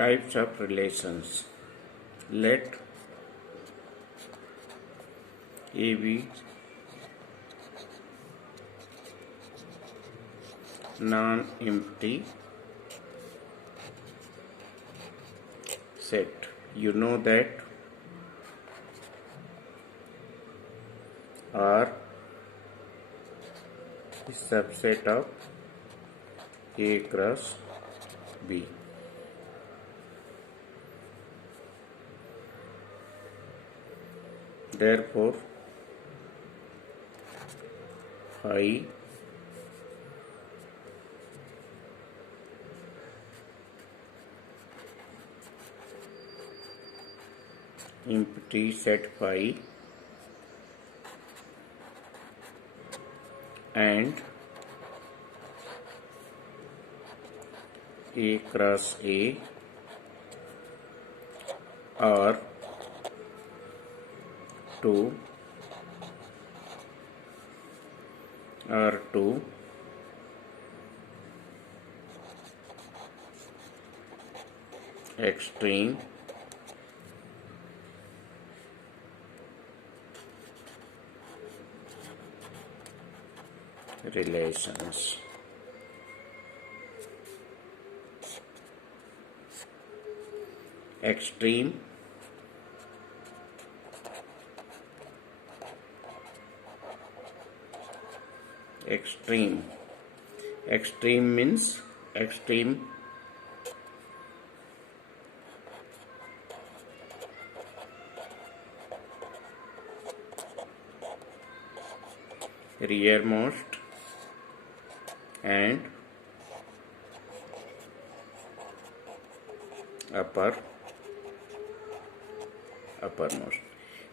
Types of relations. Let A be non-empty set. You know that R is subset of A cross B. Therefore, phi empty set phi and A cross A are two extreme relations. Extreme means extreme rearmost and uppermost.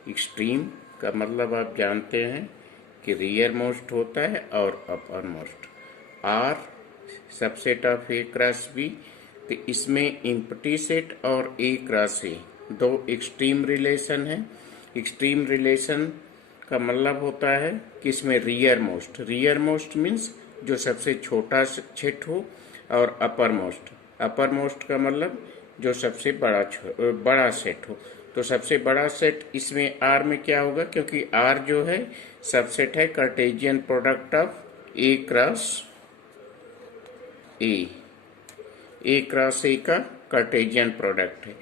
Extreme का मतलब आप जानते हैं कि rear most होता है और uppermost. R subset of A cross B, तो इसमें इम्पटी सेट और ए क्रॉस ए दो एक्सट्रीम रिलेशन है. एक्सट्रीम रिलेशन का मतलब होता है कि इसमें रियर मोस्ट मीन्स जो सबसे छोटा सेट हो, और अपर मोस्ट का मतलब जो सबसे बड़ा सेट हो. तो सबसे बड़ा सेट इसमें आर में क्या होगा, क्योंकि आर जो है सबसेट है Cartesian product of A cross A cross ए का कार्टेशियन प्रोडक्ट है.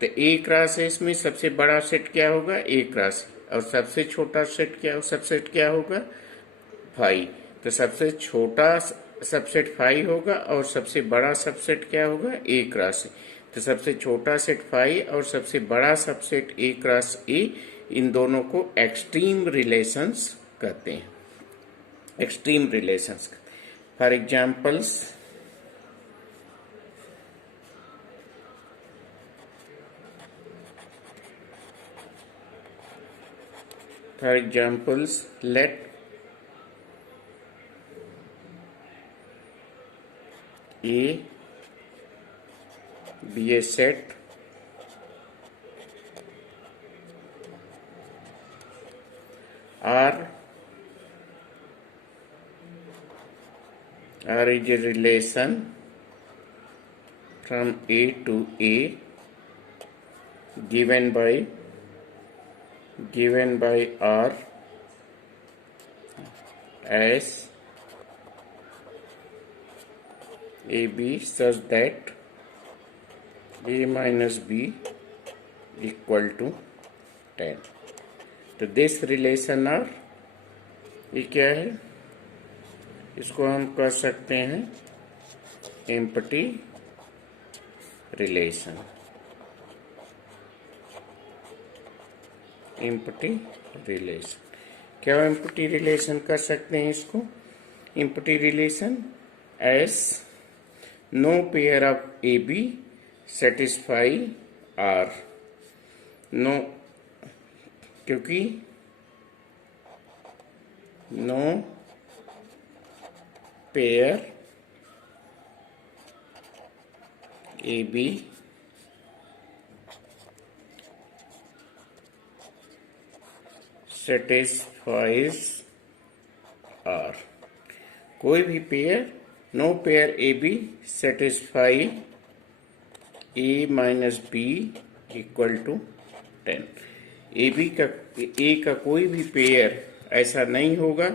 तो ए क्रॉस ए इसमें सबसे बड़ा सेट क्या होगा, ए क्रॉस, और सबसे छोटा सबसेट क्या होगा, फाई. तो सबसे छोटा सबसेट फाई होगा और सबसे बड़ा सबसेट क्या होगा, ए क्रॉस ए. तो सबसे छोटा सेट फाई और सबसे बड़ा सबसेट ए क्रॉस ए, इन दोनों को एक्सट्रीम रिलेशंस कहते हैं. Extreme relations. For examples let A be a set R is a relation from A to A given by R as AB such that A minus B equal to 10. तो this relation are, ये क्या है, इसको हम कह सकते हैं empty relation. क्या एम्प्टी रिलेशन कर सकते हैं इसको, empty relation as no pair of A B satisfy R. No, क्योंकि no pair A B satisfies R. कोई भी pair, no pair A B satisfy A minus B equal to 10। A का कोई भी पेयर ऐसा नहीं होगा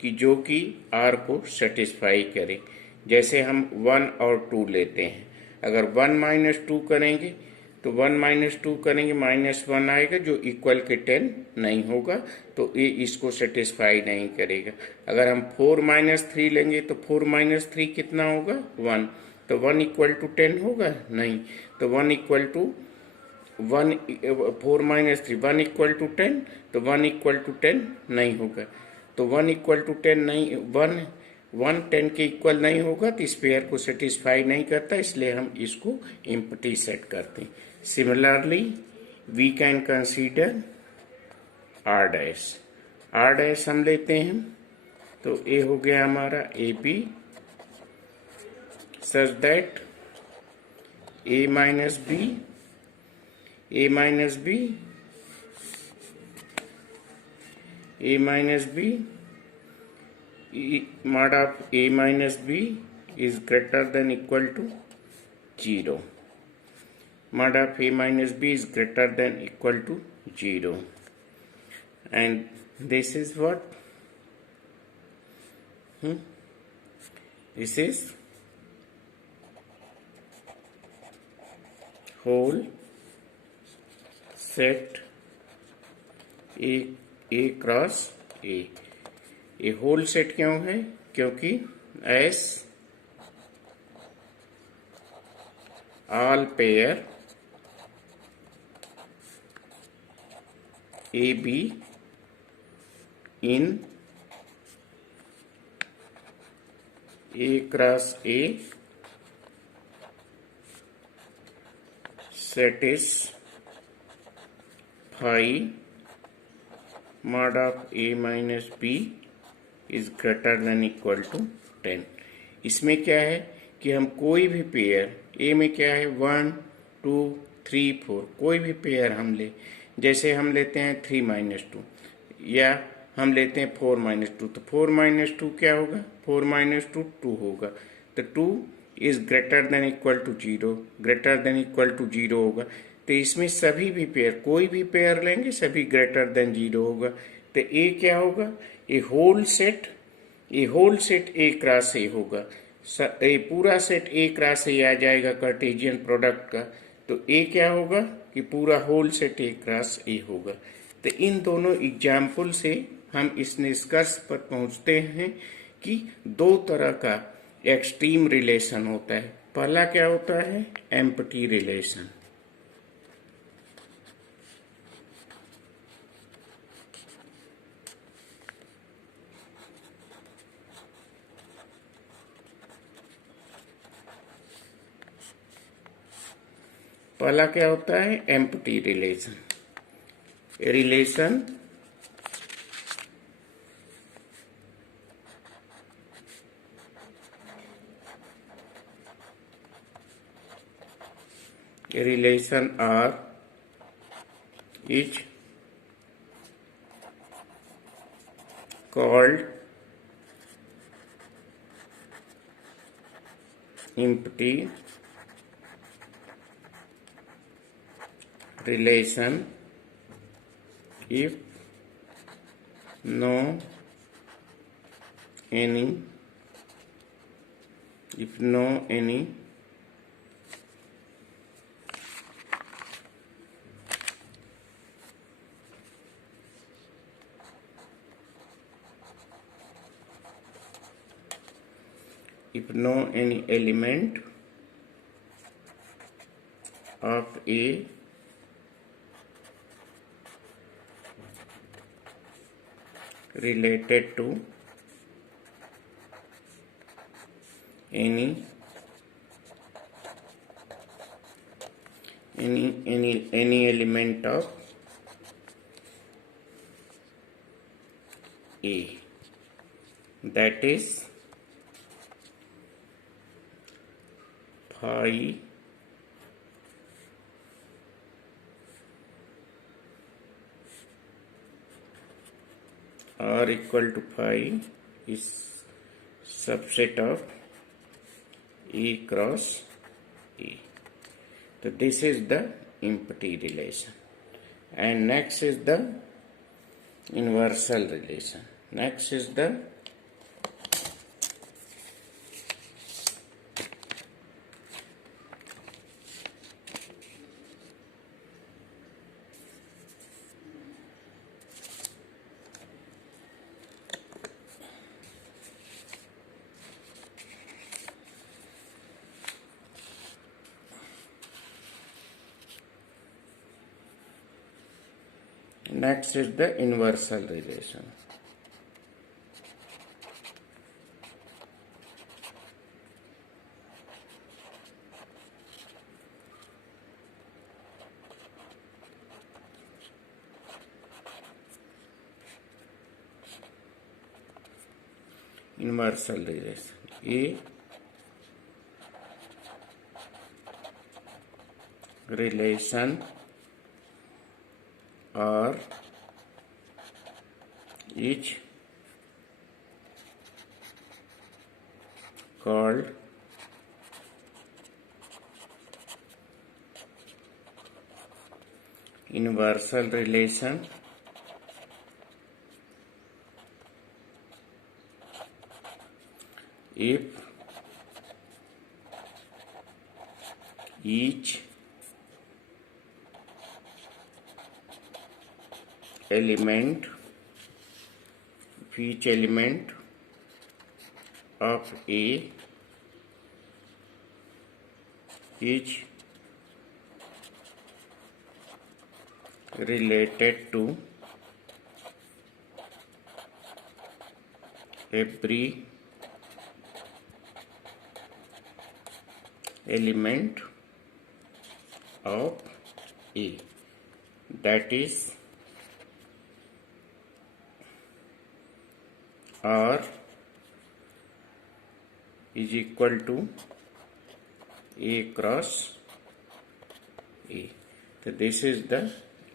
कि जो कि आर को सेटिस्फाई करे। जैसे हम 1 और 2 लेते हैं, अगर 1 माइनस 2 करेंगे तो 1 माइनस 2 करेंगे, -1 आएगा जो इक्वल के 10 नहीं होगा, तो ये इसको सेटिस्फाई नहीं करेगा। अगर हम 4 माइनस 3 लेंगे तो 4 माइनस 3 कितना होगा? 1। तो 1 इक्वल टू 10 होगा? नहीं। तो 1 equal to 1, 4 minus 3, 1 equal to 10, तो 1 इक्वल टू 10 नहीं होगा। तो 1 इक्वल टू 10 नहीं, 1 10 के इक्वल नहीं होगा, तो इस पेयर को सेटिस्फाई नहीं करता, इसलिए हम इसको एम्प्टी सेट करते हैं। Similarly we can consider R dash. R dash हम लेते हैं, तो ए हो गया हमारा A B such that A minus B, a minus b, a minus b, mod of a minus b is greater than equal to 0. Mod of a minus b is greater than equal to 0. And this is what? This is whole set A cross ए। ये whole set क्यों है? क्योंकि S all pair A be in A cross A satisfy mod of a minus b is greater than equal to 10। इसमें क्या है कि हम कोई भी पेयर, ए में क्या है 1 2 3 4, कोई भी पेयर हम ले, जैसे हम लेते हैं 3 माइनस 2 या हम लेते हैं 4 माइनस 2, तो 4 माइनस 2 क्या होगा? 4 माइनस 2 2 होगा, तो 2 is greater than equal to 0, greater than equal to 0 होगा। तो इसमें सभी भी पेयर, कोई भी पेयर लेंगे सभी ग्रेटर देन 0 होगा। तो ए क्या होगा? A whole set, A whole set A cross A होगा। ए पूरा सेट ए क्रॉस ए आ जाएगा कार्टेशियन प्रोडक्ट का, तो ए क्या होगा कि पूरा whole set A cross A होगा। तो इन दोनों एग्जाम्पल से हम इस निष्कर्ष पर पहुंचते हैं कि दो तरह का एक्सट्रीम रिलेशन होता है। पहला क्या होता है? Empty relation. पहला क्या होता है? Empty relation. Relation R is called empty relation if no any element of A related to any element of A, that is phi R equal to phi is subset of A cross A। तो this is the empty relation. And next is the inversal relation. Next is the inversal relation. Inversal relation. A relation or is called inversal relation if each element of A is related to every element of A, that is R is equal to A cross A. तो this is the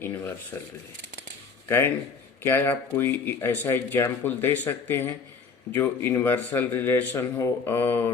इनवर्सल रिलेशन. क्या आप कोई ऐसा एग्जाम्पल दे सकते हैं जो इनवर्सल रिलेशन हो और